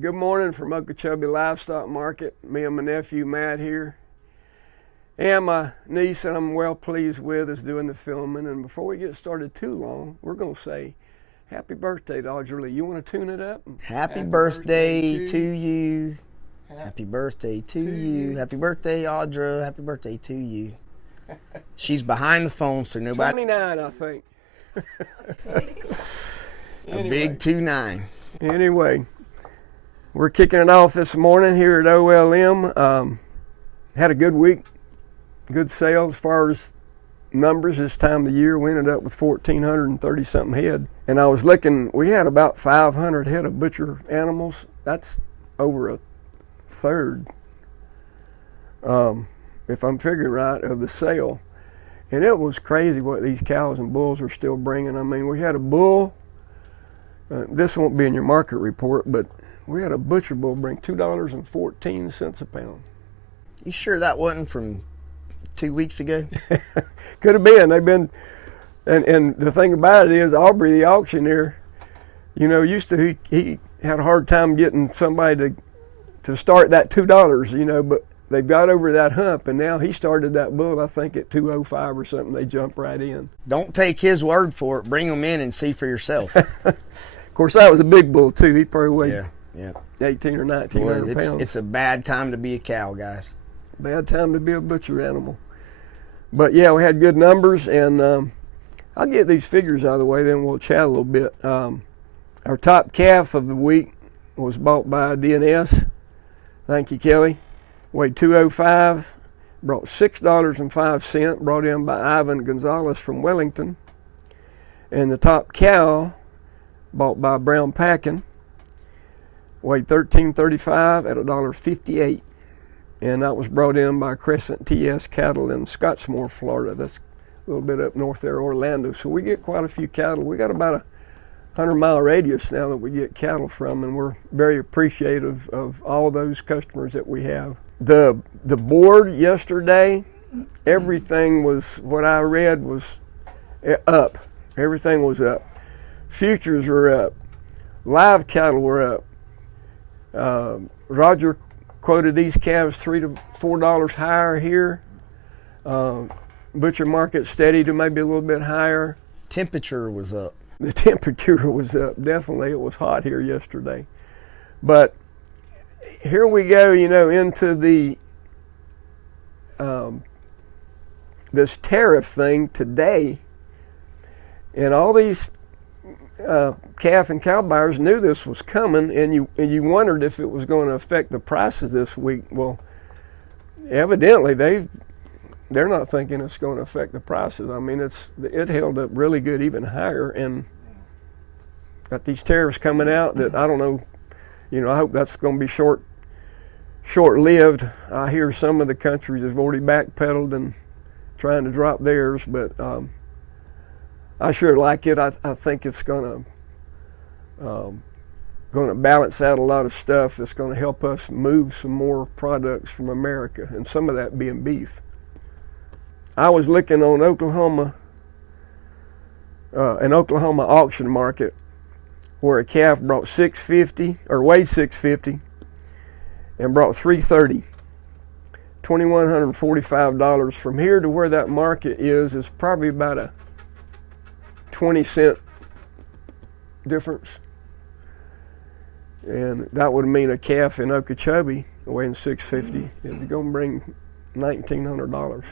Good morning from Okeechobee Livestock Market. Me and my nephew Matt here. And my niece that I'm well pleased with is doing the filming. And before we get started too long, we're going to say happy birthday to Audrey Lee. You want to tune it up? Happy birthday to you. Happy birthday to you. Happy birthday, Audra. Happy birthday to you. She's behind the phone, so nobody. 29, I think. A big 2-9. Anyway, we're kicking it off this morning here at OLM. Had a good week, good sales as far as numbers this time of the year. We ended up with 1,430 something head. And I was looking, we had about 500 head of butcher animals. That's over a third, if I'm figuring right, of the sale. And it was crazy what these cows and bulls are still bringing. I mean, we had a bull, this won't be in your market report, but we had a butcher bull bring $2.14 a pound. You sure that wasn't from 2 weeks ago? Could have been. They've been, and the thing about it is, Aubrey, the auctioneer, you know, used to, he had a hard time getting somebody to start that $2, you know, but they got over that hump, and now he started that bull, I think, at $2.05 or something. They jump right in. Don't take his word for it. Bring him in and see for yourself. Of course, that was a big bull, too. He probably weighed 18 or 1900 pounds. It's a bad time to be a cow, guys. Bad time to be a butcher animal. But, yeah, we had good numbers, and I'll get these figures out of the way, then we'll chat a little bit. Our top calf of the week was bought by DNS. Thank you, Kelly. Weighed 205, brought $6.05, brought in by Ivan Gonzalez from Wellington. And the top cow, bought by Brown Packing, weighed $13.35 at $1.58. And that was brought in by Crescent TS Cattle in Scottsmore, Florida. That's a little bit up north there, Orlando. So we get quite a few cattle. We got about a 100-mile radius now that we get cattle from, and we're very appreciative of all those customers that we have. The board yesterday, everything was, what I read was up. Everything was up. Futures were up. Live cattle were up. Roger quoted these calves $3 to $4 higher here. Butcher market steady to maybe a little bit higher. Temperature was up. The temperature was up, definitely. It was hot here yesterday. But here we go, you know, into the this tariff thing today. And all these calf and cow buyers knew this was coming, and you wondered if it was going to affect the prices this week. Well, evidently they're not thinking it's going to affect the prices. I mean, it held up really good, even higher, and got these tariffs coming out that I don't know, you know, I hope that's going to be short-lived. I hear some of the countries have already backpedaled and trying to drop theirs, but I sure like it. I think it's going to balance out a lot of stuff that's going to help us move some more products from America, and some of that being beef. I was looking on an Oklahoma auction market where a calf brought $650 or weighed $650 and brought $330, $2,145. From here to where that market is probably about a 20-cent difference, and that would mean a calf in Okeechobee weighing $650 is going to bring $1,900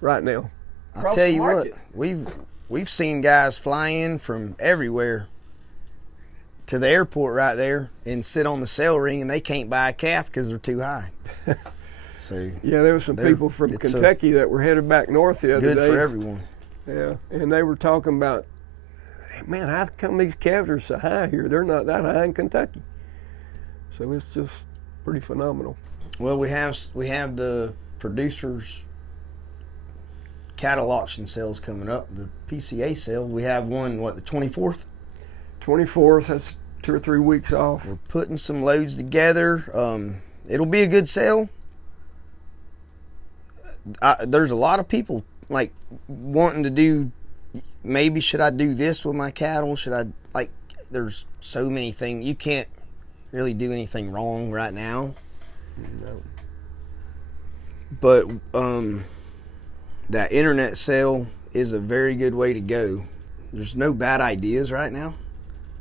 right now. I'll tell you what, we've seen guys fly in from everywhere to the airport right there and sit on the sale ring, and they can't buy a calf because they're too high. So yeah, there were some people from Kentucky that were headed back north the other day. Good for everyone. Yeah, and they were talking about, man, how come these calves are so high here? They're not that high in Kentucky. So it's just pretty phenomenal. Well, we have the producers' cattle auction sales coming up. The PCA sale, we have one, the 24th? 24th, that's 2 or 3 weeks off. We're putting some loads together. It'll be a good sale. There's a lot of people like wanting to do, maybe should I do this with my cattle? Should I, like, there's so many things. You can't really do anything wrong right now. No. But that internet sale is a very good way to go. There's no bad ideas right now.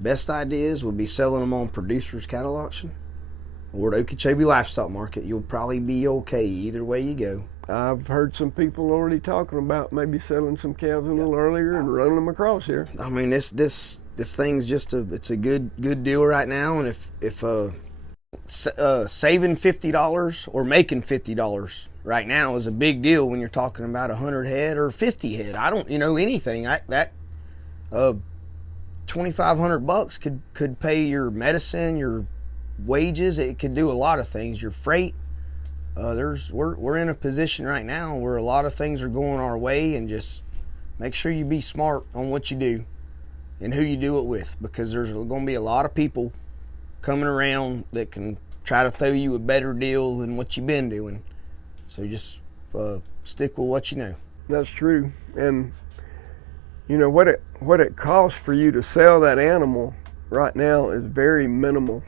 Best ideas would be selling them on Producer's Cattle Auction or the Okeechobee Livestock Market. You'll probably be okay either way you go. I've heard some people already talking about maybe selling some calves a little earlier and running them across here. I mean, this thing's it's a good deal right now. And if saving $50 or making $50 right now is a big deal when you're talking about 100 head or 50 head. I don't, anything that $2,500 could pay your medicine, your wages. It could do a lot of things. Your freight. We're in a position right now where a lot of things are going our way, and just make sure you be smart on what you do and who you do it with, because there's going to be a lot of people coming around that can try to throw you a better deal than what you've been doing. So just stick with what you know. That's true. And what it costs for you to sell that animal right now is very minimal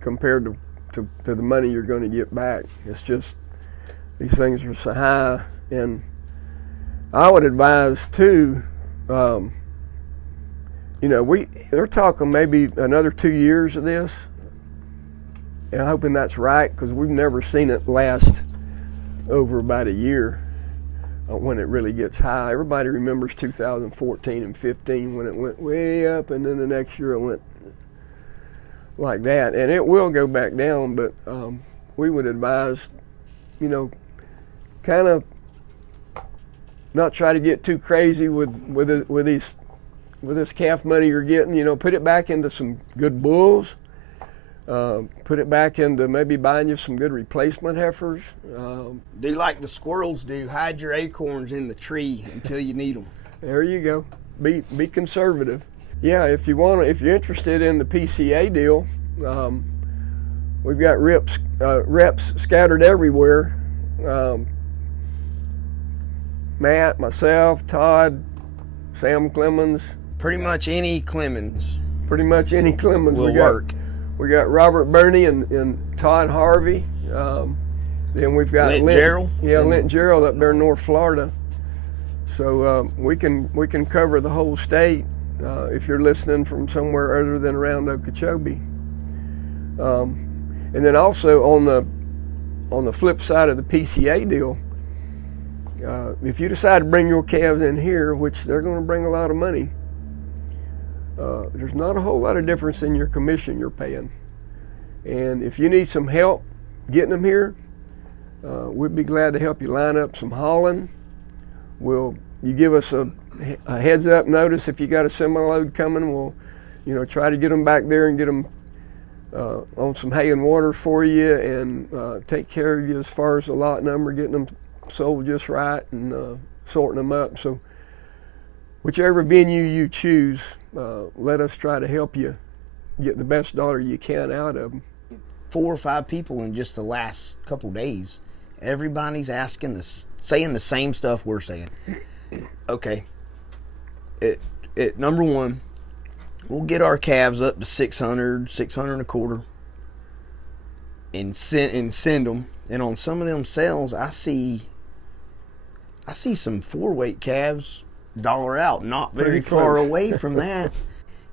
compared to the money you're going to get back. It's just these things are so high. And I would advise too, they're talking maybe another 2 years of this, and I'm hoping that's right, because we've never seen it last over about a year when it really gets high. Everybody remembers 2014 and 15 when it went way up, and then the next year it went like that, and it will go back down. But we would advise, kind of not try to get too crazy with this calf money you're getting. Put it back into some good bulls. Put it back into maybe buying you some good replacement heifers. Do like the squirrels do. Hide your acorns in the tree until you need them. There you go. Be conservative. Yeah, if you're interested in the PCA deal, we've got reps scattered everywhere. Matt, myself, Todd, Sam Clemens. Pretty much any Clemens. Will work. We got Robert Burney and Todd Harvey. Then we've got Lint Gerald. Yeah, Lint Gerald up there in North Florida. So we can cover the whole state if you're listening from somewhere other than around Okeechobee. And then also on the flip side of the PCA deal, if you decide to bring your calves in here, which they're going to bring a lot of money, there's not a whole lot of difference in your commission you're paying. And if you need some help getting them here, we'd be glad to help you line up some hauling. You give us a heads up notice if you got a semi-load coming. We'll try to get them back there and get them on some hay and water for you, and take care of you as far as the lot number, getting them sold just right, and sorting them up. So whichever venue you choose, let us try to help you get the best dollar you can out of them. 4 or 5 people in just the last couple days. Everybody's saying the same stuff we're saying. Okay. Number one, we'll get our calves up to 600 and a quarter, and send them. And on some of them sales, I see some 4-weight calves dollar out, not very far away from that.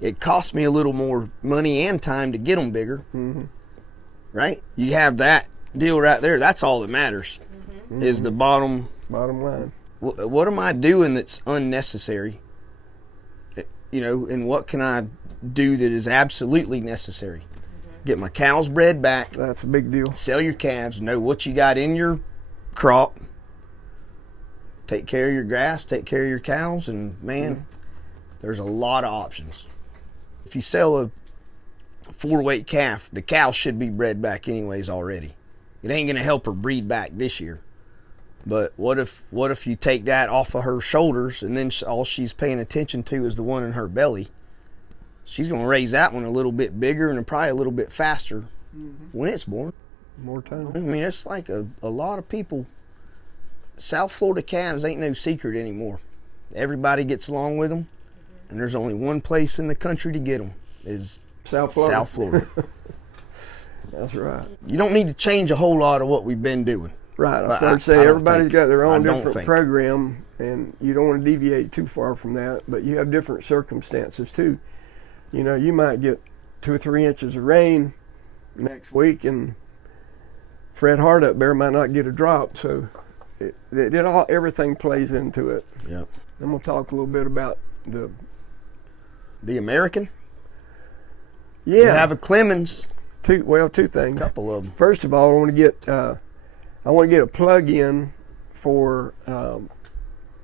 It cost me a little more money and time to get them bigger. Mm-hmm. Right? You have that deal right there. That's all that matters. Mm-hmm. Is the bottom line. What am I doing that's unnecessary? And what can I do that is absolutely necessary? Mm-hmm. Get my cows bred back. That's a big deal. Sell your calves. Know what you got in your crop. Take care of your grass. Take care of your cows. And man, there's a lot of options. If you sell a 4-weight calf, the cow should be bred back anyways already. It ain't gonna help her breed back this year. But what if you take that off of her shoulders, and then all she's paying attention to is the one in her belly? She's gonna raise that one a little bit bigger and probably a little bit faster when it's born. More time. I mean, it's like a lot of people. South Florida calves ain't no secret anymore. Everybody gets along with them, and there's only one place in the country to get them, is South Florida. South Florida. That's right. You don't need to change a whole lot of what we've been doing. Right. I But started saying don't everybody's think- got their I own don't different think. program, and you don't want to deviate too far from that. But you have different circumstances too. You know, you might get 2 or 3 inches of rain next week, and Fred Hart up there might not get a drop. So everything plays into it. Yep. I'm gonna talk a little bit about The American. yeah. You have a Clemens. Two things. A couple of them. First of all, I want to get a plug in for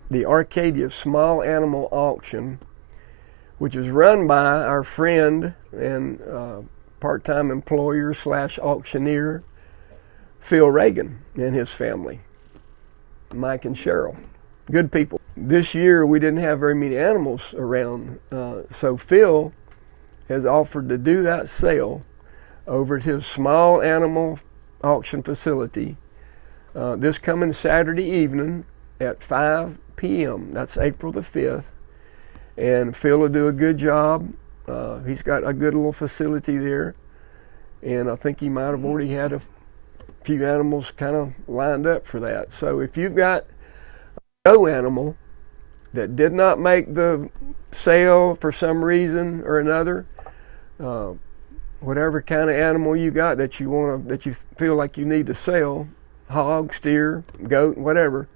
the Arcadia Small Animal Auction, which is run by our friend and part-time employer / auctioneer Phil Reagan and his family, Mike and Cheryl. Good people. This year we didn't have very many animals around, so Phil has offered to do that sale over at his small animal auction facility this coming Saturday evening at 5 p.m. That's April the 5th. And Phil will do a good job. He's got a good little facility there. And I think he might have already had a few animals kind of lined up for that. So if you've got a show animal that did not make the sale for some reason or another, whatever kind of animal you got that you feel like you need to sell, hog, steer, goat, whatever.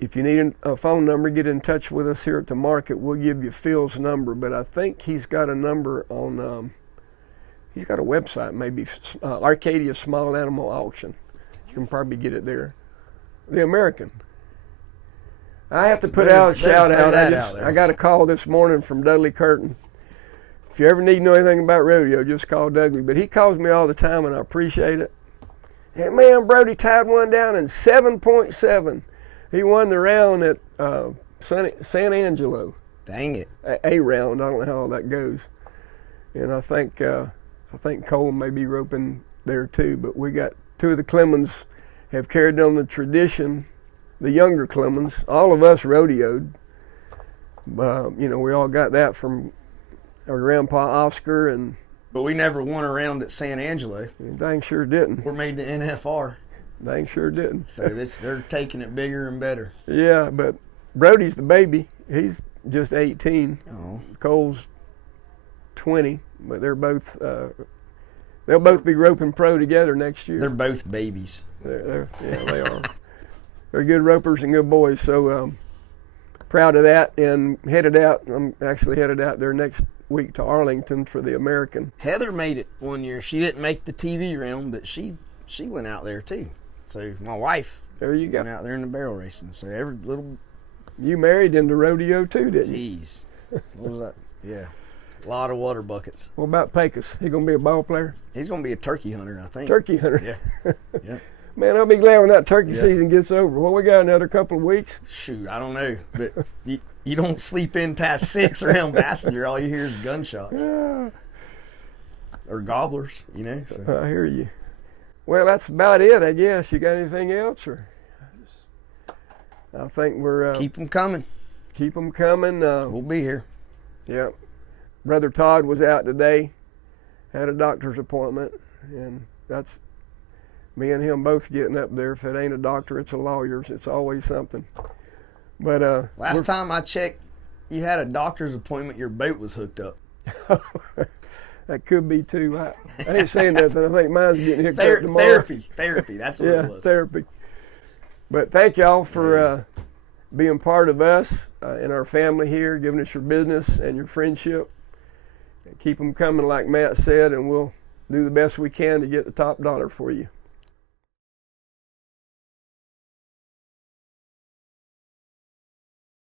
If you need a phone number, get in touch with us here at the market. We'll give you Phil's number, but I think he's got a number on, he's got a website, maybe, Arcadia Small Animal Auction. You can probably get it there. The American. I have to put out a shout out. I got a call this morning from Dudley Curtin. If you ever need to know anything about rodeo, just call Dudley. But he calls me all the time, and I appreciate it. Hey, man, Brody tied one down in 7.7. He won the round at San Angelo. Dang it. A round. I don't know how all that goes. And I think Cole may be roping there too. But we got 2 of the Clemens have carried on the tradition. The younger Clemens, all of us rodeoed. You know, we all got that from our grandpa Oscar, and But we never won a round at San Angelo. dang sure didn't. We're made to NFR. Dang sure didn't. So they're taking it bigger and better. Yeah, but Brody's the baby. He's just 18. Oh. Cole's 20, but they're both they'll both be roping pro together next year. They're both babies. Yeah, they are. They're good ropers and good boys. So proud of that, and headed out. I'm actually headed out there next week to Arlington for the American. Heather made it one year. She didn't make the TV round, but she went out there too. So my wife There you went go. out there in the barrel racing. So every little You married into rodeo too, didn't you? jeez, what was that? Yeah, a lot of water buckets. What about Pecos? He gonna be a ball player? He's gonna be a turkey hunter, I think. Turkey hunter. Yeah. Yeah. Man, I'll be glad when that turkey Yeah. season gets over. Well, we got another couple of weeks. Shoot, I don't know, but you don't sleep in past 6 around Passenger. All you hear is gunshots Ah, or gobblers, you know. So. I hear you. Well, that's about it, I guess. You got anything else, or? I think we're Keep them coming. keep them coming. We'll be here. Yeah. Brother Todd was out today, had a doctor's appointment, and that's me and him both getting up there. If it ain't a doctor, it's a lawyer's. It's always something. But Last time I checked, you had a doctor's appointment. Your boat was hooked up. that could be too. I ain't saying nothing. I think mine's getting hooked up tomorrow. Therapy. That's what Yeah, it was. therapy. But thank y'all for being part of us and our family here, giving us your business and your friendship. Keep them coming, like Matt said, and we'll do the best we can to get the top dollar for you.